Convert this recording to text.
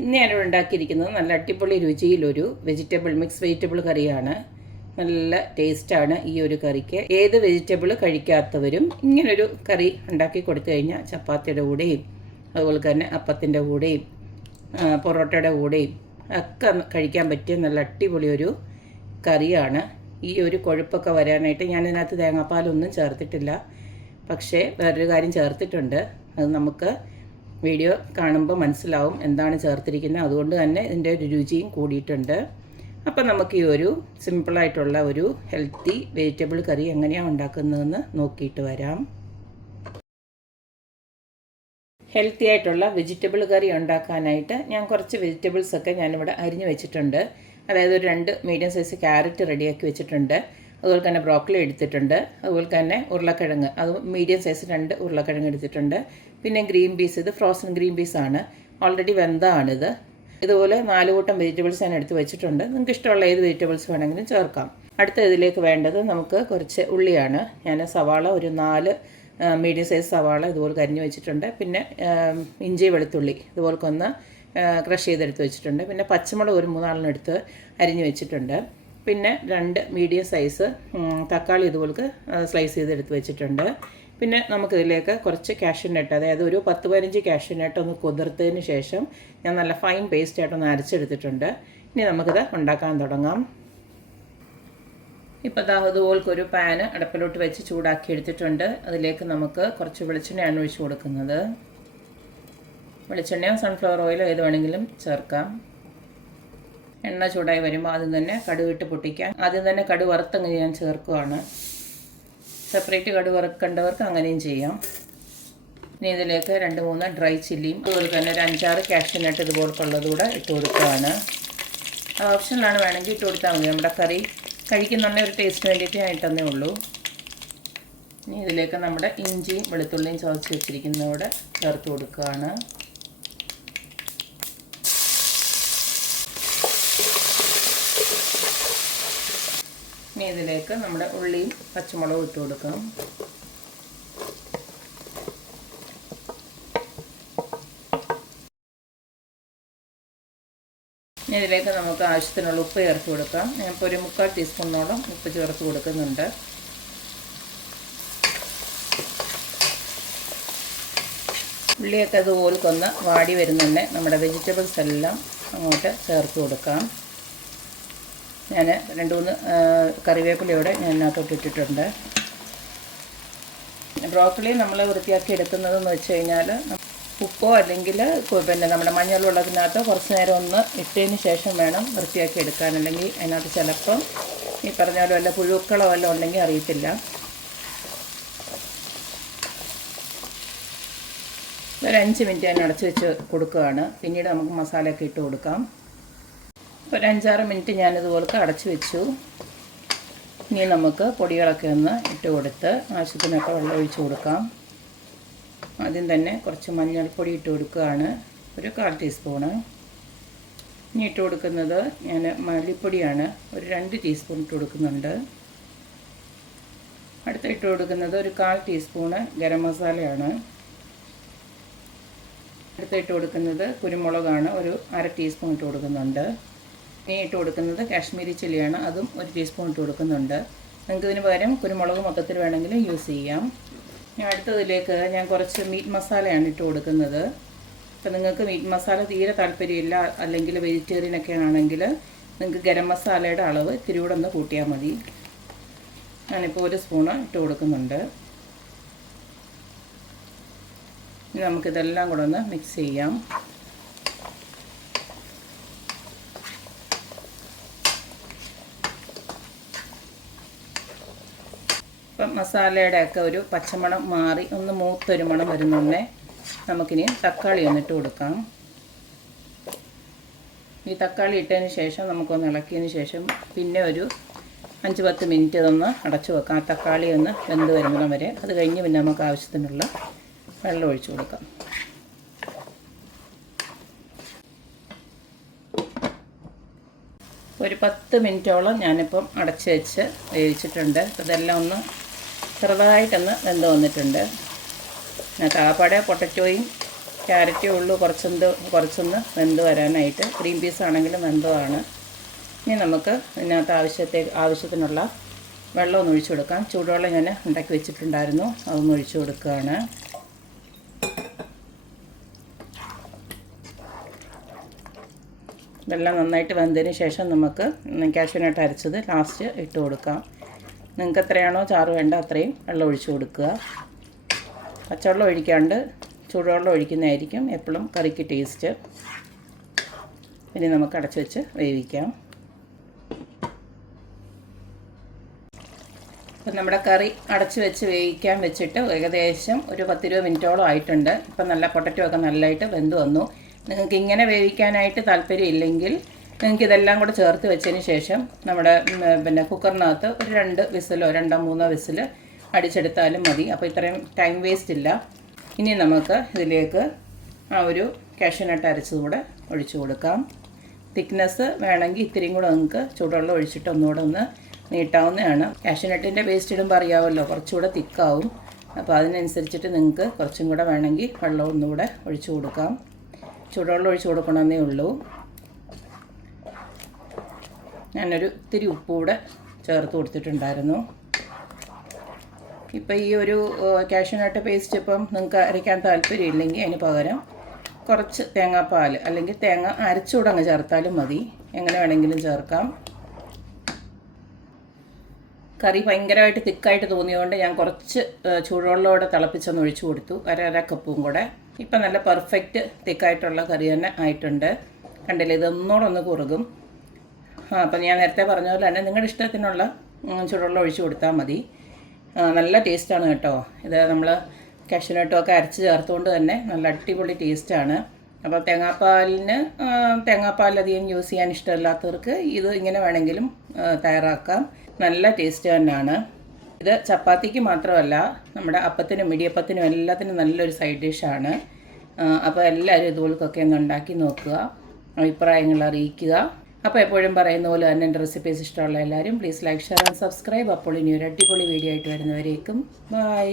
ഇന്ന് ഞാനിവിടെ ഉണ്ടാക്കിയിരിക്കുന്നത് നല്ല അടിപൊളി രുചിയിലൊരു മിക്സ് വെജിറ്റബിൾ കറിയാണ്. നല്ല ടേസ്റ്റാണ് ഈ ഒരു കറിക്ക്. ഏത് വെജിറ്റബിൾ കഴിക്കാത്തവരും ഇങ്ങനൊരു കറി ഉണ്ടാക്കി കൊടുത്തു കഴിഞ്ഞാൽ ചപ്പാത്തിയുടെ കൂടെയും അതുപോലെ തന്നെ അപ്പത്തിൻ്റെ കൂടെയും പൊറോട്ടയുടെ കൂടെയും ഒക്കെ കഴിക്കാൻ പറ്റിയ നല്ല അടിപൊളി ഒരു കറിയാണ്. ഈ ഒരു കൊഴുപ്പൊക്കെ വരാനായിട്ട് ഞാനിതിനകത്ത് തേങ്ങാപ്പാലൊന്നും ചേർത്തിട്ടില്ല. പക്ഷേ വേറൊരു കാര്യം ചേർത്തിട്ടുണ്ട്. അത് നമുക്ക് വീഡിയോ കാണുമ്പോൾ മനസ്സിലാവും എന്താണ് ചേർത്തിരിക്കുന്നത്. അതുകൊണ്ട് തന്നെ ഇതിൻ്റെ ഒരു രുചിയും കൂടിയിട്ടുണ്ട്. അപ്പം നമുക്ക് ഈ ഒരു സിമ്പിളായിട്ടുള്ള ഒരു ഹെൽത്തി വെജിറ്റബിൾ കറി എങ്ങനെയാണ് ഉണ്ടാക്കുന്നതെന്ന് നോക്കിയിട്ട് വരാം. ഹെൽത്തി ആയിട്ടുള്ള വെജിറ്റബിൾ കറി ഉണ്ടാക്കാനായിട്ട് ഞാൻ കുറച്ച് വെജിറ്റബിൾസൊക്കെ ഞാനിവിടെ അരിഞ്ഞു വെച്ചിട്ടുണ്ട്. അതായത് ഒരു 2 മീഡിയം സൈസ് ക്യാരറ്റ് റെഡിയാക്കി വെച്ചിട്ടുണ്ട്. അതുപോലെ തന്നെ ബ്രോക്കലി എടുത്തിട്ടുണ്ട്. അതുപോലെ തന്നെ ഉരുളക്കിഴങ്ങ്, അത് മീഡിയം സൈസ് 2 ഉരുളക്കിഴങ്ങ് എടുത്തിട്ടുണ്ട്. പിന്നെ ഗ്രീൻ പീസ്, ഇത് ഫ്രോസൺ ഗ്രീൻ പീസാണ്, ഓൾറെഡി വെന്തതാണിത്. ഇതുപോലെ 4 കൂട്ടം വെജിറ്റബിൾസ് ഞാൻ എടുത്ത് വെച്ചിട്ടുണ്ട്. നിങ്ങൾക്ക് ഇഷ്ടമുള്ള ഏത് വെജിറ്റബിൾസ് വേണമെങ്കിലും ചേർക്കാം. അടുത്ത ഇതിലേക്ക് വേണ്ടത് നമുക്ക് കുറച്ച് ഉള്ളിയാണ്. ഞാൻ സവാള ഒരു 4 മീഡിയം സൈസ് സവാള ഇതുപോലെ കരിഞ്ഞ് വെച്ചിട്ടുണ്ട്. പിന്നെ ഇഞ്ചി വെളുത്തുള്ളി ഇതുപോലൊക്കെ ഒന്ന് ക്രഷ് ചെയ്തെടുത്ത് വെച്ചിട്ടുണ്ട്. പിന്നെ പച്ചമുളക് ഒരു 3 എടുത്ത് അരിഞ്ഞ് വെച്ചിട്ടുണ്ട്. പിന്നെ 2 മീഡിയം സൈസ് തക്കാളി ഇതുപോലെ സ്ലൈസ് ചെയ്തെടുത്ത് വെച്ചിട്ടുണ്ട്. പിന്നെ നമുക്കിതിലേക്ക് കുറച്ച് കാഷ്യൂനട്ട്, അതായത് ഒരു 10-15 കാഷ്യൂനട്ട് ഒന്ന് കുതിർത്തതിന് ശേഷം ഞാൻ നല്ല ഫൈൻ പേസ്റ്റായിട്ടൊന്ന് അരച്ചെടുത്തിട്ടുണ്ട്. ഇനി നമുക്കിത് ഉണ്ടാക്കാൻ തുടങ്ങാം. ഇപ്പോൾ അതുപോലൊരു പാന് അടുപ്പിലോട്ട് വെച്ച് ചൂടാക്കി എടുത്തിട്ടുണ്ട്. അതിലേക്ക് നമുക്ക് കുറച്ച് വെളിച്ചെണ്ണയാണ് ഒഴിച്ച് കൊടുക്കുന്നത്. വെളിച്ചെണ്ണയോ സൺഫ്ലവർ ഓയിലോ ഏത് വേണമെങ്കിലും ചേർക്കാം. എണ്ണ ചൂടായി വരുമ്പോൾ ആദ്യം തന്നെ കടുകിട്ട് പൊട്ടിക്കാം. ആദ്യം തന്നെ കടുക് വറുത്തങ്ങ് ഞാൻ ചേർക്കുകയാണ്. സെപ്പറേറ്റ് കടുക് വറുക്കേണ്ടവർക്ക് അങ്ങനെയും ചെയ്യാം. ഇനി ഇതിലേക്ക് 2-3 ഡ്രൈ ചില്ലിയും അതുപോലെ തന്നെ ഒരു 5-6 കാഷ്യൂനട്ട് ഇതുപോലൊക്കെയുള്ളതുകൂടെ ഇട്ട് കൊടുക്കുകയാണ്. അത് ഓപ്ഷനിലാണ്, വേണമെങ്കിൽ ഇട്ട് കൊടുത്താൽ മതി. നമ്മുടെ കറി കഴിക്കുന്നുണ്ടെ ഒരു ടേസ്റ്റ് വേണ്ടിയിട്ട് ഞാൻ ഇട്ടെന്നേ ഉള്ളൂ. ഇനി ഇതിലേക്ക് നമ്മുടെ ഇഞ്ചിയും വെളുത്തുള്ളിയും ചതച്ച് വെച്ചിരിക്കുന്നതോടെ ചേർത്ത് കൊടുക്കുകയാണ്. ഇനി ഇതിലേക്ക് നമ്മുടെ ഉള്ളിയും പച്ചമുളകും ഇട്ട് കൊടുക്കാം. ഇനി ഇതിലേക്ക് നമുക്ക് ആവശ്യത്തിനുള്ള ഉപ്പ് ചേർത്ത് കൊടുക്കാം. ഞാനിപ്പോൾ ഒരു 3/4 ടീസ്പൂണോളം ഉപ്പ് ചേർത്ത് കൊടുക്കുന്നുണ്ട്. ഉള്ളിയൊക്കെ അതുപോലൊന്ന് വാടി വരുന്നുണ്ട്. നമ്മുടെ വെജിറ്റബിൾസ് എല്ലാം അങ്ങോട്ട് ചേർത്ത് കൊടുക്കാം. ഞാൻ 2-3 കറിവേപ്പിലയോടെ ഞാൻ ഇതിനകത്തോട്ട് ഇട്ടിട്ടുണ്ട്. ബ്രോക്കലി നമ്മൾ വൃത്തിയാക്കി എടുക്കുന്നതെന്ന് വെച്ച് കഴിഞ്ഞാൽ ഉപ്പോ അല്ലെങ്കിൽ പിന്നെ നമ്മുടെ മഞ്ഞൾ വെള്ളത്തിനകത്ത് കുറച്ച് നേരം ഒന്ന് ഇട്ടതിന് ശേഷം വേണം വൃത്തിയാക്കി എടുക്കാൻ. അല്ലെങ്കിൽ അതിനകത്ത് ചിലപ്പം ഈ പറഞ്ഞ പോലെ വല്ല പുഴുക്കളോ വല്ലതും ഉണ്ടെങ്കിൽ അറിയത്തില്ല. ഒരു 5 മിനിറ്റ് ഞാൻ അടച്ച് വെച്ച് കൊടുക്കുകയാണ്. പിന്നീട് നമുക്ക് മസാലയൊക്കെ ഇട്ട് കൊടുക്കാം. ഒരു 5-6 മിനിറ്റ് ഞാനിതുപോലെ അടച്ച് വെച്ചു. ഇനി നമുക്ക് പൊടികളൊക്കെ ഒന്ന് ഇട്ട് കൊടുത്ത് ആവശ്യത്തിനൊക്കെ വെള്ളം ഒഴിച്ച് കൊടുക്കാം. ആദ്യം തന്നെ കുറച്ച് മഞ്ഞൾപ്പൊടി ഇട്ട് കൊടുക്കുകയാണ്, ഒരു 1/4 ടീസ്പൂണ്. ഇനി ഇട്ട് കൊടുക്കുന്നത് ഞാൻ മല്ലിപ്പൊടിയാണ്, ഒരു 2 ടീസ്പൂൺ ഇട്ട് കൊടുക്കുന്നുണ്ട്. അടുത്ത് ഇട്ട് കൊടുക്കുന്നത് ഒരു 1/4 ടീസ്പൂണ് ഗരം മസാലയാണ്. അടുത്തിട്ട് കൊടുക്കുന്നത് കുരുമുളകാണ്, ഒരു 1/2 ടീസ്പൂൺ ഇട്ട് കൊടുക്കുന്നുണ്ട്. ഇനി ഇട്ട് കൊടുക്കുന്നത് കാശ്മീരി ചില്ലിയാണ്, അതും 1 ടീസ്പൂൺ ഇട്ട് കൊടുക്കുന്നുണ്ട്. നിങ്ങൾക്ക് ഇതിന് പകരം കുരുമുളക് മൊത്തത്തിൽ വേണമെങ്കിൽ യൂസ് ചെയ്യാം. അടുത്തതിലേക്ക് ഞാൻ കുറച്ച് മീറ്റ് മസാലയാണ് ഇട്ട് കൊടുക്കുന്നത്. അപ്പോൾ നിങ്ങൾക്ക് മീറ്റ് മസാല തീരെ താല്പര്യമില്ല, അല്ലെങ്കിൽ വെജിറ്റേറിയനൊക്കെ ആണെങ്കിൽ നിങ്ങൾക്ക് ഗരം മസാലയുടെ അളവ് ഇത്തിരി കൂടെ ഒന്ന് കൂട്ടിയാൽ മതി. ഞാനിപ്പോൾ 1 സ്പൂണ് ഇട്ട് കൊടുക്കുന്നുണ്ട്. ഇനി നമുക്കിതെല്ലാം കൂടെ ഒന്ന് മിക്സ് ചെയ്യാം. ഇപ്പം മസാലയുടെയൊക്കെ ഒരു പച്ചമണം മാറി ഒന്ന് മൂത്തൊരു മണം വരുന്നുണ്ടേ നമുക്കിനി തക്കാളി ഒന്നിട്ട് കൊടുക്കാം. ഈ തക്കാളി ഇട്ടതിന് ശേഷം നമുക്കൊന്ന് ഇളക്കിയതിന് ശേഷം പിന്നെ ഒരു 5-10 മിനിറ്റ് ഇതൊന്ന് അടച്ചു വെക്കാം. തക്കാളി ഒന്ന് വെന്ത് വരുന്നിടം വരെ. അത് കഴിഞ്ഞ് പിന്നെ നമുക്ക് ആവശ്യത്തിനുള്ള വെള്ളം ഒഴിച്ചു കൊടുക്കാം. ഒരു 10 മിനിറ്റോളം ഞാനിപ്പം അടച്ച് വെച്ച് വേവിച്ചിട്ടുണ്ട്. ഇതെല്ലാം ഒന്ന് ചെറുതായിട്ടൊന്ന് വെന്ത് വന്നിട്ടുണ്ട്. ഞാൻ താപ്പാടെ പൊട്ടറ്റോയും ക്യാരറ്റേ ഉള്ളൂ കുറച്ചൊന്ന് വെന്ത് വരാനായിട്ട്. ഗ്രീൻ പീസ് ആണെങ്കിലും വെന്തതാണ്. ഇനി നമുക്ക് ഇതിനകത്ത് ആവശ്യത്തിനുള്ള വെള്ളം ഒന്ന് ഒഴിച്ചു കൊടുക്കാം. ചൂടുവെള്ളം ഞാൻ ഉണ്ടാക്കി വെച്ചിട്ടുണ്ടായിരുന്നു, അതൊന്ന് ഒഴിച്ചു കൊടുക്കുകയാണ്. വെള്ളം നന്നായിട്ട് വെന്തതിന് ശേഷം നമുക്ക് കാഷ്യൂനട്ട് അരച്ചത് ലാസ്റ്റ് ഇട്ട് കൊടുക്കാം. നിങ്ങൾക്ക് എത്രയാണോ ചാറ് വേണ്ട അത്രയും വെള്ളം ഒഴിച്ചു കൊടുക്കുക. പച്ചവെള്ളം ഒഴിക്കാണ്ട് ചൂടുവെള്ളം ഒഴിക്കുന്നതായിരിക്കും എപ്പോഴും കറിക്ക് ടേസ്റ്റ്. ഇനി നമുക്ക് അടച്ചു വെച്ച് വേവിക്കാം. ഇപ്പം നമ്മുടെ കറി അടച്ചു വെച്ച് വേവിക്കാൻ വെച്ചിട്ട് ഏകദേശം ഒരു 10-20 മിനിറ്റോളം ആയിട്ടുണ്ട്. ഇപ്പം നല്ല പൊട്ടറ്റോ ഒക്കെ നല്ലതായിട്ട് വെന്ത് വന്നു. നിങ്ങൾക്ക് ഇങ്ങനെ വേവിക്കാനായിട്ട് താല്പര്യം ഇല്ലെങ്കിൽ നിങ്ങൾക്ക് ഇതെല്ലാം കൂടെ ചേർത്ത് വെച്ചതിന് ശേഷം നമ്മുടെ കുക്കറിനകത്ത് ഒരു 2 വിസിലോ 2-3 വിസിൽ അടിച്ചെടുത്താലും മതി. അപ്പോൾ ഇത്രയും ടൈം വേസ്റ്റ് ഇല്ല. ഇനി നമുക്ക് ഇതിലേക്ക് ആ ഒരു കാഷ്യൂനട്ട് അരച്ചതുകൂടെ ഒഴിച്ചു കൊടുക്കാം. തിക്നെസ് വേണമെങ്കിൽ ഇത്തിരിയും കൂടെ നിങ്ങൾക്ക് ചൂടുവെള്ളം ഒഴിച്ചിട്ട് ഒന്നുകൂടെ ഒന്ന് നീട്ടാവുന്നതാണ്. കാഷ്യൂനട്ടിൻ്റെ പേസ്റ്റ് ഇടുമ്പോൾ അറിയാമല്ലോ, കുറച്ചുകൂടെ തിക്കാവും. അപ്പോൾ അതിനനുസരിച്ചിട്ട് നിങ്ങൾക്ക് കുറച്ചും കൂടെ വേണമെങ്കിൽ വെള്ളം ഒന്നുകൂടെ ഒഴിച്ചു കൊടുക്കാം. ചൂടുവെള്ളം ഒഴിച്ച് കൊടുക്കണമെന്നേ ഉള്ളൂ. ഞാനൊരു ഇത്തിരി ഉപ്പ് കൂടെ ചേർത്ത് കൊടുത്തിട്ടുണ്ടായിരുന്നു. ഇപ്പോൾ ഈ ഒരു കാഷ്യൂനട്ട് പേസ്റ്റ് ഇപ്പം നിങ്ങൾക്ക് അരയ്ക്കാൻ താല്പര്യമില്ലെങ്കിൽ അതിന് പകരം കുറച്ച് തേങ്ങാപ്പാൽ അല്ലെങ്കിൽ തേങ്ങ അരച്ചുകൂടെ ചേർത്താലും മതി. എങ്ങനെ വേണമെങ്കിലും ചേർക്കാം. കറി ഭയങ്കരമായിട്ട് തിക്കായിട്ട് തോന്നിയതുകൊണ്ട് ഞാൻ കുറച്ച് ചൂടുവെള്ളത്തോടെ തിളപ്പിച്ചൊന്ന് ഒഴിച്ചു കൊടുത്തു, അര കപ്പും കൂടെ. ഇപ്പം നല്ല പെർഫെക്റ്റ് തിക്കായിട്ടുള്ള കറി തന്നെ ആയിട്ടുണ്ട്. കണ്ടില്ലേ, ഇതൊന്നുകൂടെ ഒന്ന് കുറുകും. അപ്പം ഞാൻ നേരത്തെ പറഞ്ഞ പോലെ തന്നെ നിങ്ങളുടെ ഇഷ്ടത്തിനുള്ള ചൂടുവെള്ളം ഒഴിച്ചു കൊടുത്താൽ മതി. നല്ല ടേസ്റ്റാണ് കേട്ടോ. ഇത് നമ്മൾ കാഷ്യൂനട്ടൊക്കെ അരച്ച് ചേർത്തുകൊണ്ട് തന്നെ നല്ല അടിപൊളി ടേസ്റ്റാണ്. അപ്പോൾ തേങ്ങാപ്പാൽ അധികം യൂസ് ചെയ്യാൻ ഇഷ്ടമില്ലാത്തവർക്ക് ഇത് ഇങ്ങനെ വേണമെങ്കിലും തയ്യാറാക്കാം. നല്ല ടേസ്റ്റ് തന്നെയാണ്. ഇത് ചപ്പാത്തിക്ക് മാത്രമല്ല, നമ്മുടെ അപ്പത്തിനും ഇടിയപ്പത്തിനും എല്ലാത്തിനും നല്ലൊരു സൈഡ് ഡിഷാണ്. അപ്പോൾ എല്ലാവരും ഇതുപോലൊക്കെ ഒന്ന് ഉണ്ടാക്കി നോക്കുക, അഭിപ്രായങ്ങൾ അറിയിക്കുക. അപ്പോൾ എപ്പോഴും പറയുന്ന പോലെ തന്നെ എൻ്റെ റെസിപ്പീസ് ഇഷ്ടമുള്ള എല്ലാവരും please like, share and subscribe. അപ്പോൾ ഇനി ഒരു അടിപൊളി വീഡിയോ ആയിട്ട് വരുന്നവരേക്കും ബൈ.